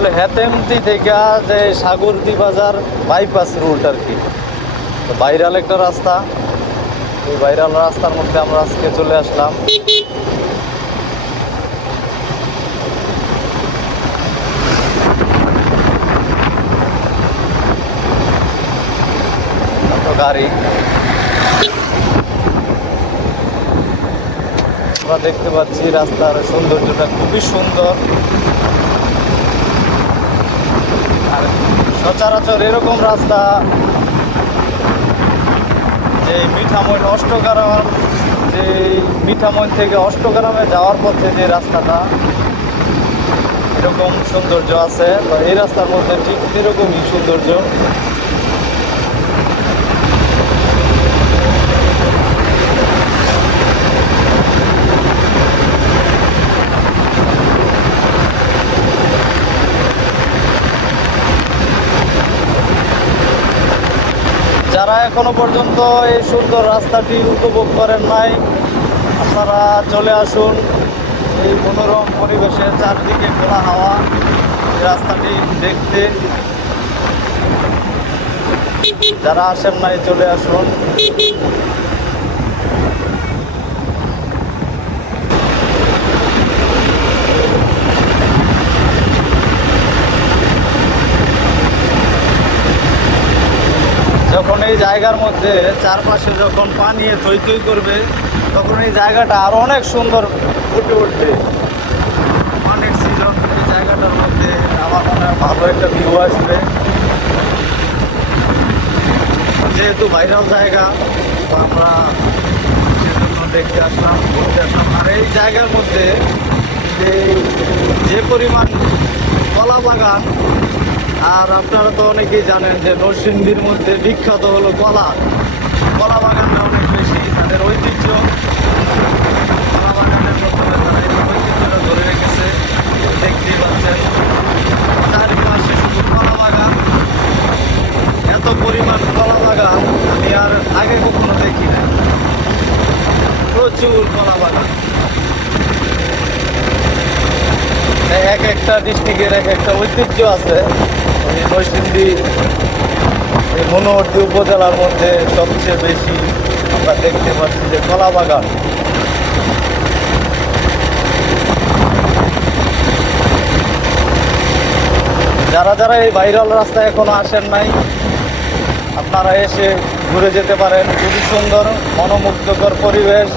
হলো হেতেমতি থেকে যে সাগরদি বাজার বাইপাস রুট আর কি। তো ভাইরাল একটা রাস্তা। এই বাইরাল রাস্তার মধ্যে আমরা আজকে চলে আসলাম। গাড়ি। আমরা দেখতে পাচ্ছি রাস্তার সৌন্দর্যটা খুবই সুন্দর। সচরাচর এরকম রাস্তা যে মিঠামইন অষ্টগ্রাম, যে মিঠামইন থেকে অষ্টগ্রামে যাওয়ার পথে যে রাস্তাটা, এরকম সৌন্দর্য আছে। এই রাস্তার মধ্যে ঠিক এরকমই সৌন্দর্য। যারা এখনও পর্যন্ত এই সুন্দর রাস্তাটি উপভোগ করেন নাই। আপনারা চলে আসুন এই মনোরম পরিবেশে, চারদিকে খোলা হাওয়া রাস্তাটি দেখতে। যারা আসেন নাই, চলে আসুন। যখন এই জায়গার মধ্যে চারপাশে যখন পানি থই থই করবে, তখন এই জায়গাটা আরও অনেক সুন্দর ফুটে উঠবে। অনেক সিজন এই জায়গাটার মধ্যে আমার মনে হয় ভালো একটা ভিউ আসবে। যেহেতু ভাইরাল জায়গা আমরা দেখতে আসলাম, ঘুরতে আসলাম। আর এই জায়গার মধ্যে যে পরিমাণ কলা বাগান আর আপনারা তো অনেকেই জানেন যে নরসিংদীর মধ্যে বিখ্যাত হলো কলা। কলা বাগানটা অনেক বেশি, তাদের ঐতিহ্য। কলা বাগানের মাধ্যমে তারা এই ঐতিহ্যটা ধরে রেখেছে, দেখতেই পাচ্ছেন। চারিপাশে শুধু কলা বাগান। এত পরিমাণ কলা বাগান আমি আর আগে কখনো দেখি না প্রচুর কলা বাগান। এক একটা ডিস্ট্রিক্টের এক একটা ঐতিহ্য আছে। এই নৈসিন্দি এই মনোহরদী উপজেলার মধ্যে সবচেয়ে বেশি আমরা দেখতে পাচ্ছি যে কলা বাগান। যারা যারা এই ভাইরাল রাস্তায় এখনও আসেন নাই, আপনারা এসে ঘুরে যেতে পারেন। খুবই সুন্দর, মনোমুগ্ধকর পরিবেশ।